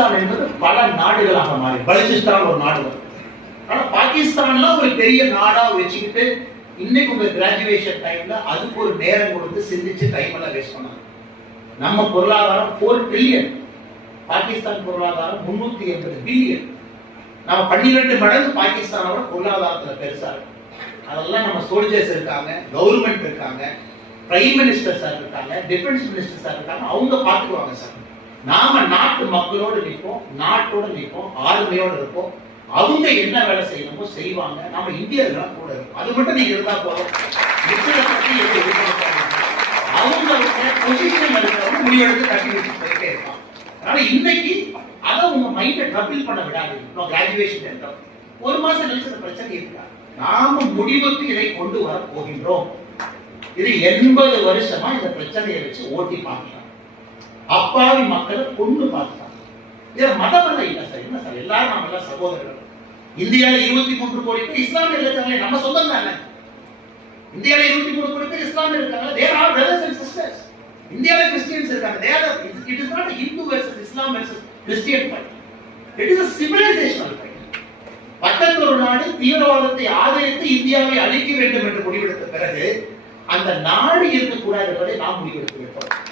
பாகிஸ்தான் என்பது பல நாடுகளாக மாறி. பலுச்சிஸ்தான் ஒரு நாடு. ஆனா பாகிஸ்தான்ல ஒரு பெரிய நாடா வச்சுக்கிட்டு இன்னைக்கு உங்க கிராஜுவேஷன் டைம்ல அதுக்கு ஒரு நேரம் கொடுத்து சிந்திச்சு டைம் எல்லாம் வேஸ்ட் பண்ணாங்க. நம்ம பொருளாதாரம் ஃபோர் பில்லியன் பாகிஸ்தான் பொருளாதாரம் முன்னூத்தி எண்பது பில்லியன் நம்ம பன்னிரெண்டு மடங்கு பாகிஸ்தானோட பொருளாதாரத்துல பெருசா இருக்கு. அதெல்லாம் நம்ம சோல்ஜர்ஸ் இருக்காங்க கவர்மெண்ட் இருக்காங்க பிரைம் மினிஸ்டர் சார் இருக்காங்க டிஃபென்ஸ் மினிஸ்டர் சார் இருக்காங்க அவங்க பார்த்துக்குவாங்க சார் நாம நாட்டு மக்களோடு நிற்போம் நாட்டோட நிற்போம் ஆளுமையோடு இருப்போம். அவங்க என்ன வேலை செய்யணுமோ செய்வாங்க. நம்ம இந்தியர்கள் கூட இருப்போம். அது மட்டும் நீங்க இருந்தா போதும். மிச்சத்தை எப்படி இது பண்ண போறீங்க? பொசிஷன் இருக்கிறவங்க முடிவெடுத்து கட்டி வச்சு போயிட்டே இருப்பான் அதனால இன்னைக்கு அதை உங்க மைண்டை ட்ரபிள் பண்ண விடாதீங்க. இன்னும் கிராஜுவேஷன் என்றோம் ஒரு மாசம் கழிச்சு இந்த பிரச்சனை இருக்கா? நாம முடிவுக்கு இதை கொண்டு வர போகின்றோம். இது எண்பது வருஷமா இந்த பிரச்சனையை வச்சு ஓட்டி பார்க்கலாம் அப்பாவி மக்களை கொண்டு பார்த்தாங்க. இது மதம் இல்லை சார் என்ன சார்? எல்லாரும் நம்ம எல்லாம் சகோதரர்கள். இந்தியால இருபத்தி மூன்று கோடி பேர் இஸ்லாமியர்கள் இருக்காங்களே நம்ம சொந்தம் தானே? இந்தியால இருபத்தி மூணு கோடி பேர் இஸ்லாமியர் இருக்காங்க there are brothers and sisters இந்தியால கிறிஸ்டியன்ஸ் இருக்காங்க. There it is not Hindu versus Islam versus Christian fight it is a civilizational fight ஒரு நாடு தீவிரவாதத்தை ஆதரித்து இந்தியாவை அழிக்க வேண்டும் என்று முடிவெடுத்த பிறகு அந்த நாடு இருக்கக்கூடாது என்பதை நாம் முடிவெடுத்து விட்டோம்